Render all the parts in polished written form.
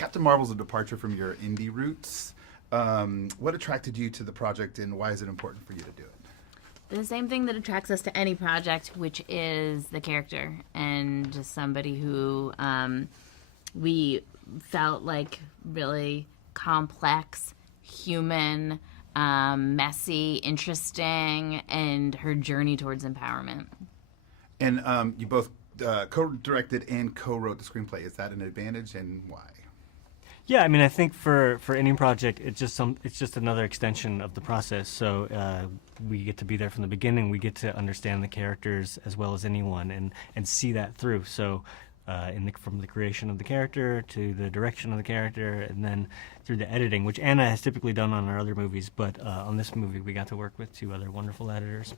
Captain Marvel's a departure from your indie roots. What attracted you to the project, and why is it important for you to do it? The same thing that attracts us to any project, which is the character and just somebody who we felt like really complex, human, messy, interesting, and her journey towards empowerment. And you both co-directed and co-wrote the screenplay. Is that an advantage, and why? Yeah, I mean, I think for any project, it's just another extension of the process. So we get to be there from the beginning. We get to understand the characters as well as anyone, and see that through. So from the creation of the character to the direction of the character, and then through the editing, which Anna has typically done on our other movies, but on this movie we got to work with two other wonderful editors.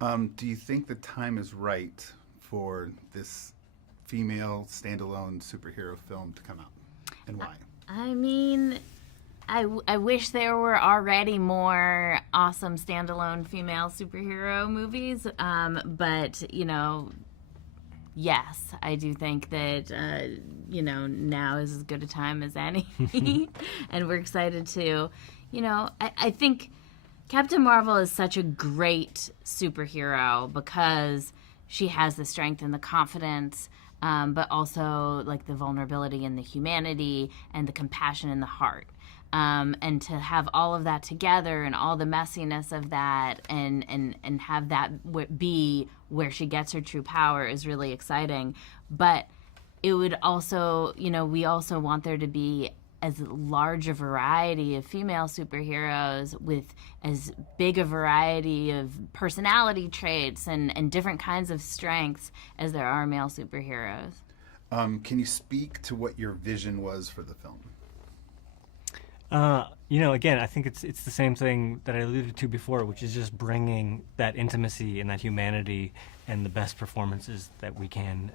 Do you think the time is right for this female standalone superhero film to come out, and why? I mean, I wish there were already more awesome standalone female superhero movies, but, yes, I do think that, now is as good a time as any, and we're excited to, I think Captain Marvel is such a great superhero because she has the strength and the confidence, but also like the vulnerability and the humanity and the compassion in the heart. And to have all of that together and all the messiness of that and have that be where she gets her true power is really exciting. But it would also, we also want there to be as large a variety of female superheroes with as big a variety of personality traits and different kinds of strengths as there are male superheroes. Can you speak to what your vision was for the film? Again, I think it's the same thing that I alluded to before, which is just bringing that intimacy and that humanity and the best performances that we can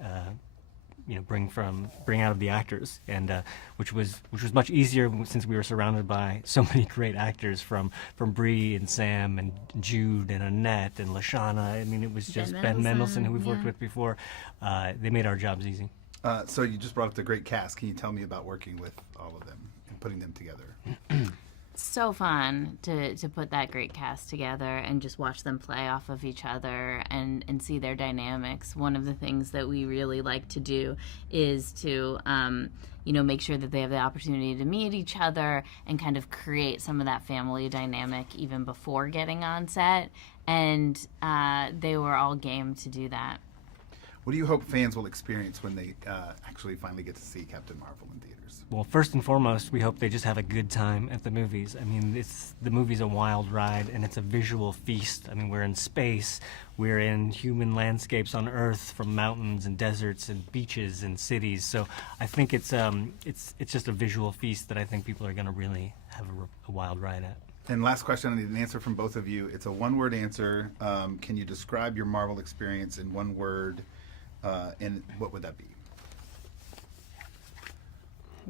bring out of the actors, and which was much easier since we were surrounded by so many great actors from Brie and Sam and Jude and Annette and Lashana. I mean, it was just Ben Mendelsohn, who we've worked with before. They made our jobs easy. So you just brought up the great cast. Can you tell me about working with all of them and putting them together? So fun to put that great cast together and just watch them play off of each other and see their dynamics. One of the things that we really like to do is to make sure that they have the opportunity to meet each other and kind of create some of that family dynamic even before getting on set, and they were all game to do that. What do you hope fans will experience when they actually finally get to see Captain Marvel in theaters? Well, first and foremost, we hope they just have a good time at the movies. I mean, the movie's a wild ride, and it's a visual feast. I mean, we're in space, we're in human landscapes on Earth, from mountains and deserts and beaches and cities. So I think it's just a visual feast that I think people are going to really have a wild ride at. And last question, I need an answer from both of you. It's a one-word answer. Can you describe your Marvel experience in one word, and what would that be?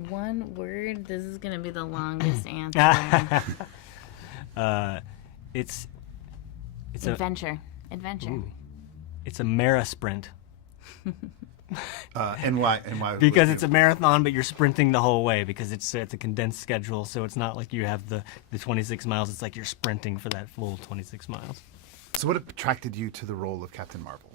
One word? This is going to be the longest answer. It's adventure. Adventure. Ooh. It's a mara sprint. And why? Because it's a marathon, but you're sprinting the whole way because it's a condensed schedule. So it's not like you have the 26 miles. It's like you're sprinting for that full 26 miles. So what attracted you to the role of Captain Marvel?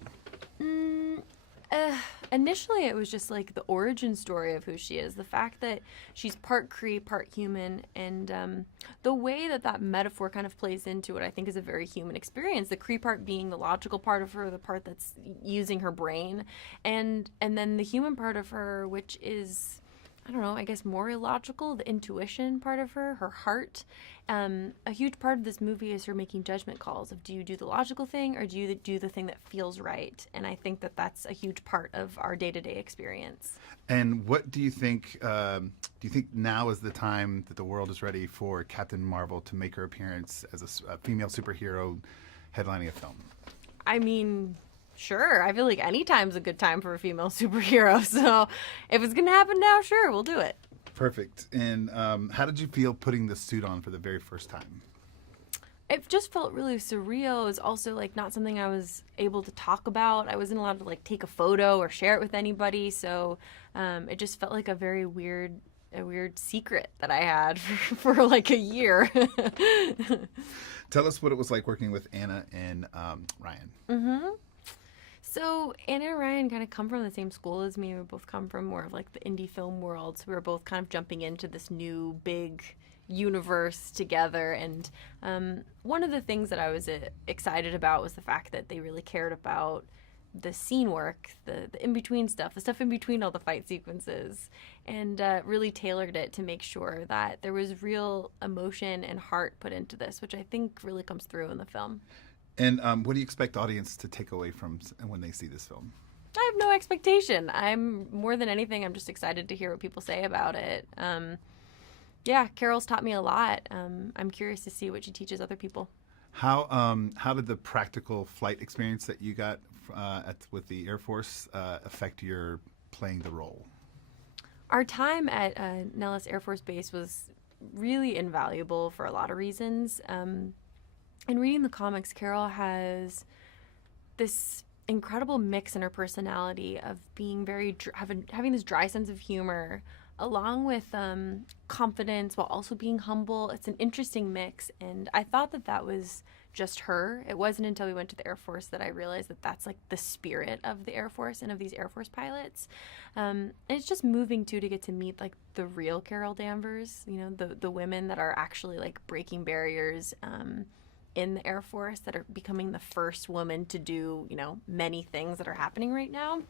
Initially, it was just like the origin story of who she is. The fact that she's part Kree, part human, and the way that metaphor kind of plays into it, I think, is a very human experience. The Kree part being the logical part of her, the part that's using her brain, and then the human part of her, which is, I don't know, I guess more illogical, the intuition part of her heart. A huge part of this movie is her making judgment calls of, do you do the logical thing or do you do the thing that feels right? And I think that that's a huge part of our day-to-day experience. And what do you think? Do you think now is the time that the world is ready for Captain Marvel to make her appearance as a female superhero headlining a film? I mean, sure. I feel like any time's a good time for a female superhero. So if it's going to happen now, sure, we'll do it. Perfect. And how did you feel putting the suit on for the very first time? It just felt really surreal. It was also like not something I was able to talk about. I wasn't allowed to like take a photo or share it with anybody. So it just felt like a very weird a weird secret that I had for like a year. Tell us what it was like working with Anna and Ryan. So Anna and Ryan kind of come from the same school as me. We both come from more of like the indie film world. So we were both kind of jumping into this new big universe together. And one of the things that I was excited about was the fact that they really cared about the scene work, the in-between stuff, the stuff in between all the fight sequences, and really tailored it to make sure that there was real emotion and heart put into this, which I think really comes through in the film. And what do you expect the audience to take away from when they see this film? I have no expectation. I'm more than anything, I'm just excited to hear what people say about it. Yeah, Carol's taught me a lot. I'm curious to see what she teaches other people. How did the practical flight experience that you got with the Air Force affect your playing the role? Our time at Nellis Air Force Base was really invaluable for a lot of reasons. In reading the comics, Carol has this incredible mix in her personality of being having this dry sense of humor, along with confidence while also being humble. It's an interesting mix, and I thought that was just her. It wasn't until we went to the Air Force that I realized that that's like the spirit of the Air Force and of these Air Force pilots. And it's just moving too to get to meet like the real Carol Danvers, the women that are actually like breaking barriers in the Air Force, that are becoming the first woman to do, many things that are happening right now.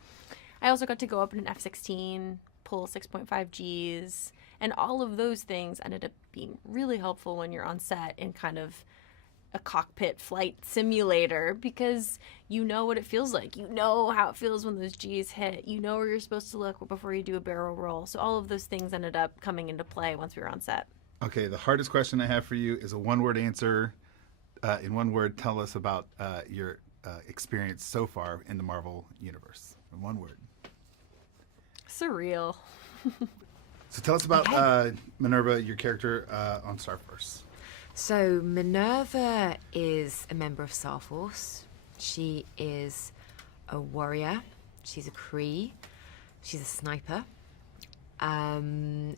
I also got to go up in an F-16, pull 6.5 Gs, and all of those things ended up being really helpful when you're on set in kind of a cockpit flight simulator, because you know what it feels like. You know how it feels when those Gs hit. You know where you're supposed to look before you do a barrel roll. So all of those things ended up coming into play once we were on set. Okay, the hardest question I have for you is a one-word answer. In one word, tell us about your experience so far in the Marvel Universe. In one word. Surreal. So tell us about Minerva, your character on Star Force. So Minerva is a member of Star Force. She is a warrior. She's a Kree. She's a sniper.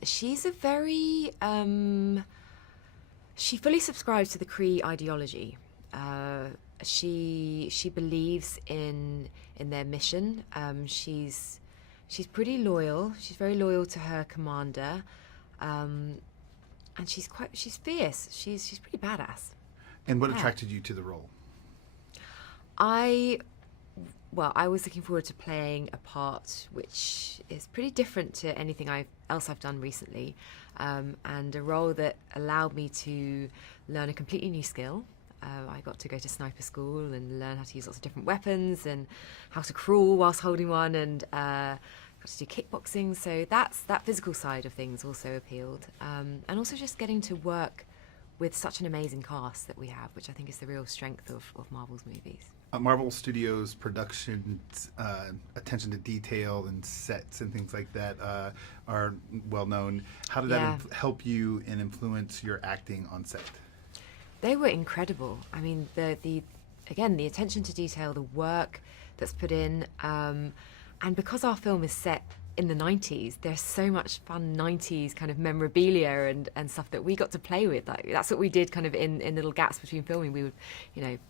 She's a very... she fully subscribes to the Kree ideology. She believes in their mission. She's pretty loyal. She's very loyal to her commander, and she's fierce. She's pretty badass. And what attracted you to the role? I was looking forward to playing a part which is pretty different to anything else I've done recently, and a role that allowed me to learn a completely new skill. I got to go to sniper school and learn how to use lots of different weapons and how to crawl whilst holding one, and got to do kickboxing. So that physical side of things also appealed, and also just getting to work with such an amazing cast that we have, which I think is the real strength of Marvel's movies. Marvel Studios' production, attention to detail and sets and things like that are well known. How did that help you and influence your acting on set? They were incredible. I mean, the attention to detail, the work that's put in, and because our film is set in the 90s, there's so much fun 90s kind of memorabilia and stuff that we got to play with. Like, that's what we did kind of in little gaps between filming. We would,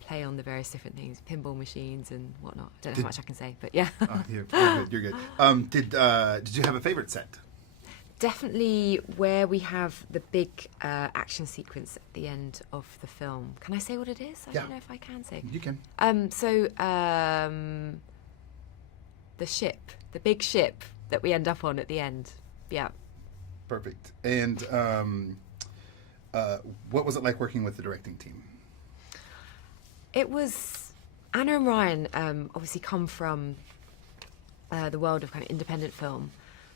play on the various different things, pinball machines and whatnot. I don't know how much I can say, but yeah. You're good. Did you have a favorite set? Definitely where we have the big action sequence at the end of the film. Can I say what it is? I don't know if I can say. You can. The ship, the big ship that we end up on at the end. Yeah. Perfect. And what was it like working with the directing team? It was... Anna and Ryan obviously come from the world of kind of independent film.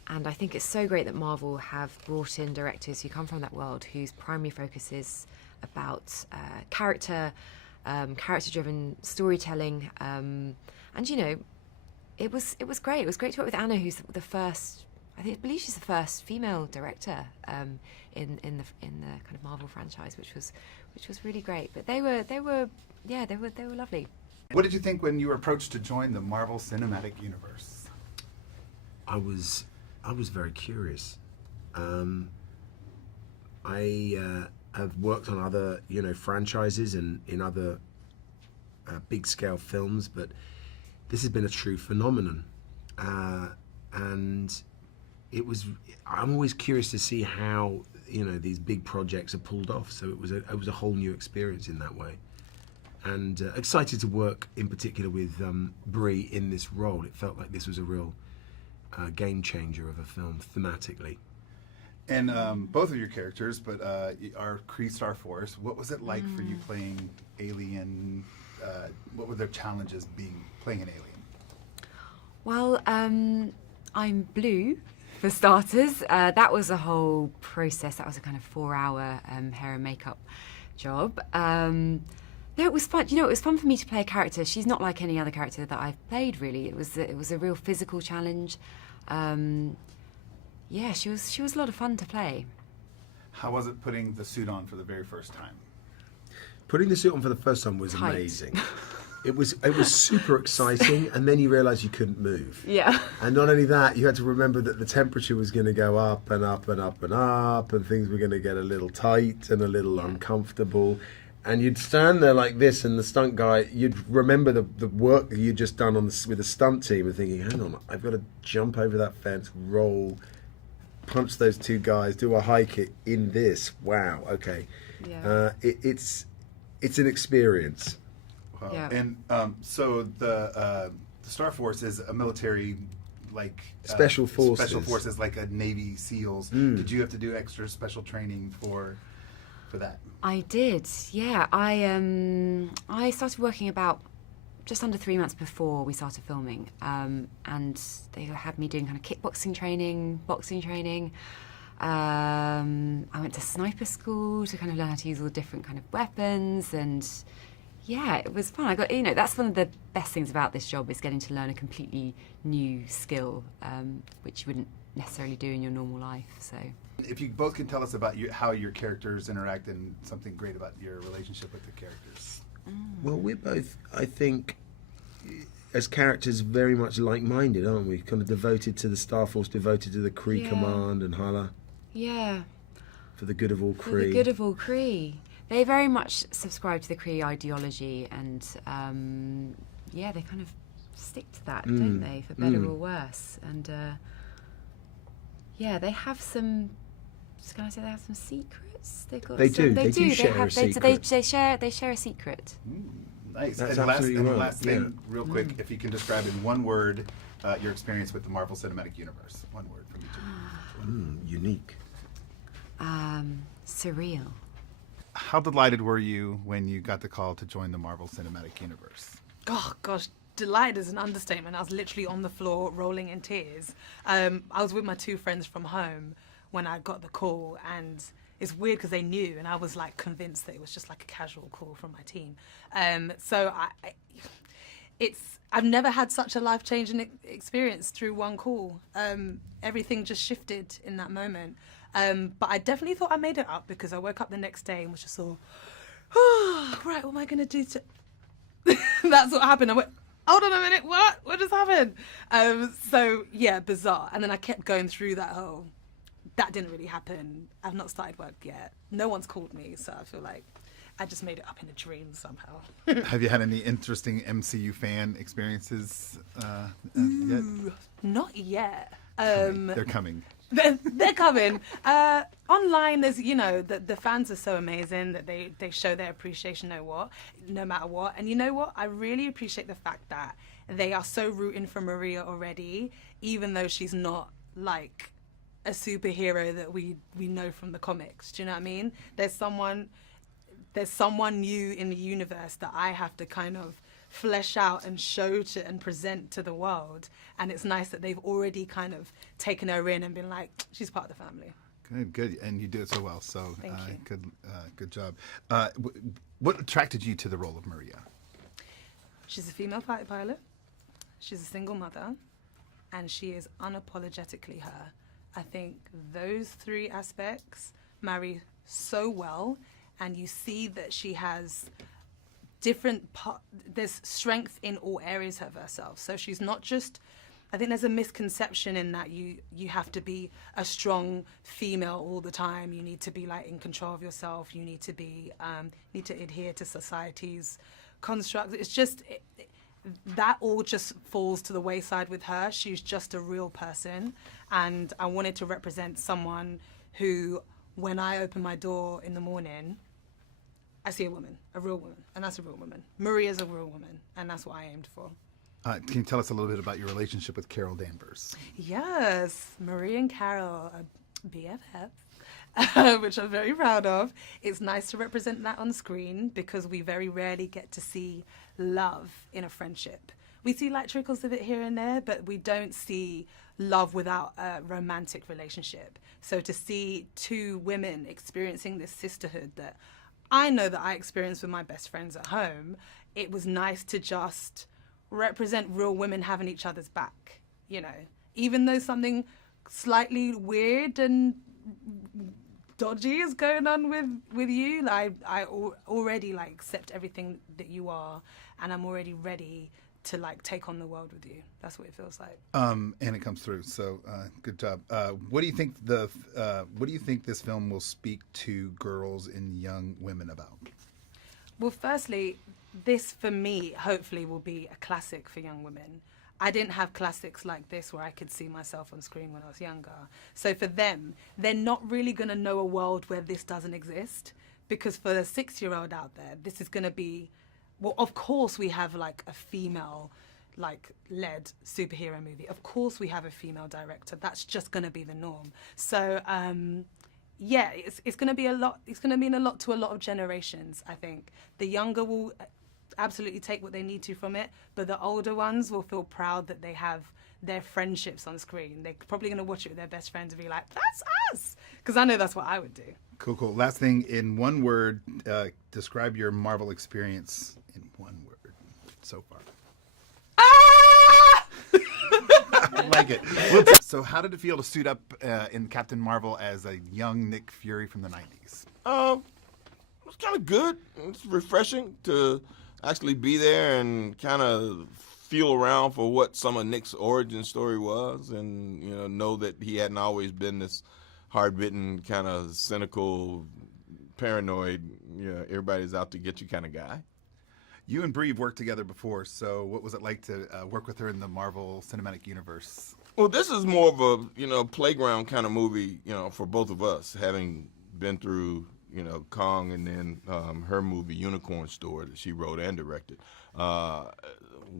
And I think it's so great that Marvel have brought in directors who come from that world, whose primary focus is about character, character-driven storytelling. And, it was great. It was great to work with Anna, who's the first... I believe she's the first female director in the kind of Marvel franchise, which was really great. But they were lovely. What did you think when you were approached to join the Marvel Cinematic Universe? I was very curious. I have worked on other, franchises and in other big scale films, but this has been a true phenomenon. And I'm always curious to see how, these big projects are pulled off. So it was a whole new experience in that way. And excited to work in particular with Brie in this role. It felt like this was a real game changer of a film thematically. And both of your characters, but are Kree Star Force. What was it like for you playing alien? What were the challenges playing an alien? Well, I'm blue, for starters. That was a whole process. That was a kind of 4-hour hair and makeup job. No, it was fun. It was fun for me to play a character. She's not like any other character that I've played, really. It was a real physical challenge. Yeah, she was a lot of fun to play. How was it putting the suit on for the very first time? Putting the suit on for the first time was Tight. amazing. It was super exciting, and then you realised you couldn't move. Yeah. And not only that, you had to remember that the temperature was going to go up and up and up and up, and things were going to get a little tight and a little uncomfortable. And you'd stand there like this, and the stunt guy, you'd remember the work that you'd just done with the stunt team, and thinking, hang on, I've got to jump over that fence, roll, punch those two guys, do a high kick in this. Wow, okay. Yeah. It's an experience. Wow. Yeah. And so the Star Force is a military, like Special forces. Special forces, like a Navy SEALs. Did you have to do extra special training for that? I did, yeah. I started working about just under 3 months before we started filming, and they had me doing kind of kickboxing training, boxing training. I went to sniper school to kind of learn how to use all the different kind of weapons, and yeah, it was fun. I got, that's one of the best things about this job, is getting to learn a completely new skill, which you wouldn't necessarily do in your normal life. So, if you both can tell us about how your characters interact and something great about your relationship with the characters. Well, we're both, I think, as characters, very much like-minded, aren't we? Kind of devoted to the Star Force, devoted to the Kree Command and Hala. Yeah. For the good of all Kree. For the good of all Kree. They very much subscribe to the Kree ideology, and yeah, they kind of stick to that, don't they? For better or worse. And yeah, they have some. Can I say they have some secrets? They do share a secret. They share a secret. Nice. That's and absolutely right. last thing, real quick, if you can describe in one word your experience with the Marvel Cinematic Universe. One word from each of you. Unique. Surreal. How delighted were you when you got the call to join the Marvel Cinematic Universe? Oh, gosh. Delighted is an understatement. I was literally on the floor rolling in tears. I was with my two friends from home when I got the call, and it's weird because they knew, and I was like convinced that it was just like a casual call from my team. So I've never had such a life-changing experience through one call. Everything just shifted in that moment. But I definitely thought I made it up, because I woke up the next day and was just all, right, what am I going to do to... That's what happened. I went, hold on a minute, what? What just happened? So, yeah, bizarre. And then I kept going through that whole, that didn't really happen. I've not started work yet. No one's called me, so I feel like I just made it up in a dream somehow. Have you had any interesting MCU fan experiences yet? Not yet. They're coming. They're coming. Online, there's, the fans are so amazing that they show their appreciation no matter what. And you know what? I really appreciate the fact that they are so rooting for Maria already, even though she's not like a superhero that we know from the comics. Do you know what I mean? There's someone new in the universe that I have to kind of flesh out and show to and present to the world, and it's nice that they've already kind of taken her in and been like, she's part of the family. Good, and you do it so well. So Thank you. Good job. What attracted you to the role of Maria? She's a female fighter pilot. She's a single mother, and she is unapologetically her. I think those three aspects marry so well, and you see that she has there's strength in all areas of herself. So she's not just I think there's a misconception in that you have to be a strong female all the time. You need to be like in control of yourself. You need to be need to adhere to society's construct. It's just that all just falls to the wayside with her. She's just a real person, and I wanted to represent someone who, when I open my door in the morning, I see a woman, a real woman, and that's a real woman. Maria's a real woman, and that's what I aimed for. Can you tell us a little bit about your relationship with Carol Danvers? Yes, Marie and Carol are BFFs, which I'm very proud of. It's nice to represent that on screen because we very rarely get to see love in a friendship. We see like trickles of it here and there, but we don't see love without a romantic relationship. So to see two women experiencing this sisterhood that I know that I experienced with my best friends at home, it was nice to just represent real women having each other's back, you know. Even though something slightly weird and dodgy is going on with you, like I already like accept everything that you are, and I'm already ready to like take on the world with you. That's what it feels like. And it comes through. So good job. What do you think this film will speak to girls and young women about? Well, firstly, this for me hopefully will be a classic for young women. I didn't have classics like this where I could see myself on screen when I was younger. So for them, they're not really going to know a world where this doesn't exist, because for the 6-year-old out there, this is going to be, well, of course we have like a female like led superhero movie. Of course we have a female director. That's just going to be the norm. So yeah, it's going to be a lot. It's going to mean a lot to a lot of generations, I think. The younger will absolutely take what they need to from it, but the older ones will feel proud that they have their friendships on screen. They're probably going to watch it with their best friends and be like, that's us! Because I know that's what I would do. Cool. Last thing, in one word, describe your Marvel experience in one word so far. I like it. So how did it feel to suit up in Captain Marvel as a young Nick Fury from the 90s? It was kind of good. It's refreshing to actually be there and kind of feel around for what some of Nick's origin story was, and know that he hadn't always been this hard-bitten, kind of cynical, paranoid, everybody's out to get you kind of guy. You and Brie have worked together before, so what was it like to work with her in the Marvel Cinematic Universe? Well, this is more of a playground kind of movie, for both of us, having been through Kong and then her movie Unicorn Store that she wrote and directed.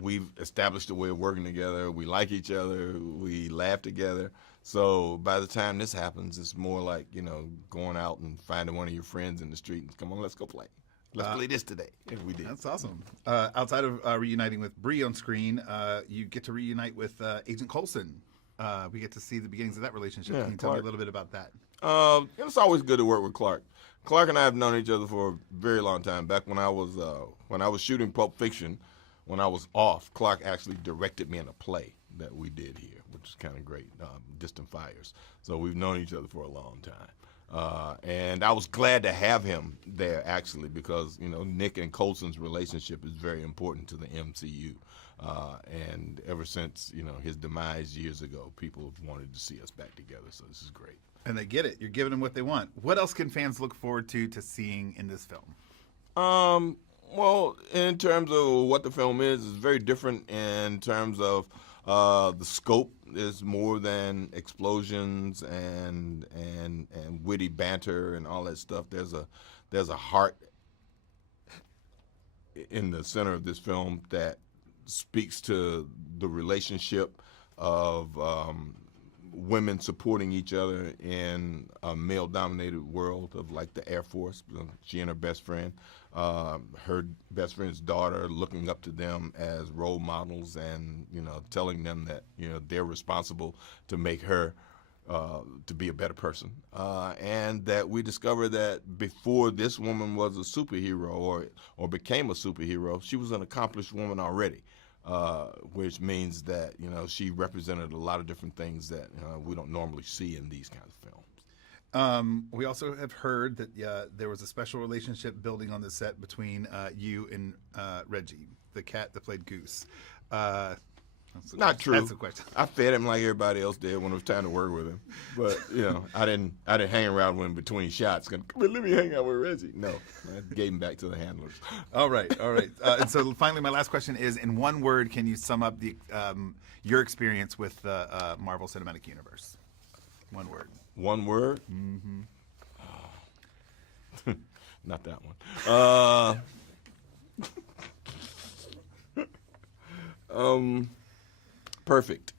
We've established a way of working together. We like each other. We laugh together. So by the time this happens, it's more like going out and finding one of your friends in the street and come on, let's go play. Let's play this today. If we did. That's awesome. Outside of reuniting with Brie on screen, you get to reunite with Agent Coulson. We get to see the beginnings of that relationship. Yeah, Can you tell me a little bit about that? It's always good to work with Clark. Clark and I have known each other for a very long time. Back when I was shooting Pulp Fiction, when I was off, Clark actually directed me in a play that we did here, which is kind of great, Distant Fires. So we've known each other for a long time. And I was glad to have him there, actually, because, Nick and Coulson's relationship is very important to the MCU. And ever since, his demise years ago, people have wanted to see us back together, so this is great. And they get it. You're giving them what they want. What else can fans look forward to seeing in this film? Well, in terms of what the film is, it's very different in terms of the scope is more than explosions and witty banter and all that stuff. There's a heart in the center of this film that speaks to the relationship of women supporting each other in a male-dominated world of like the Air Force. She and her best friend, her best friend's daughter, looking up to them as role models and telling them that they're responsible to make her to be a better person, and that we discover that before this woman was a superhero or became a superhero, she was an accomplished woman already. Which means that she represented a lot of different things that we don't normally see in these kinds of films. We also have heard that there was a special relationship building on the set between you and Reggie, the cat that played Goose. Not true. That's the question. I fed him like everybody else did when it was time to work with him. But I didn't hang around with him between shots. Come on, let me hang out with Reggie. No, I gave him back to the handlers. All right. And so finally, my last question is: in one word, can you sum up your experience with the Marvel Cinematic Universe? One word. One word? Mm-hmm. Not that one. Perfect.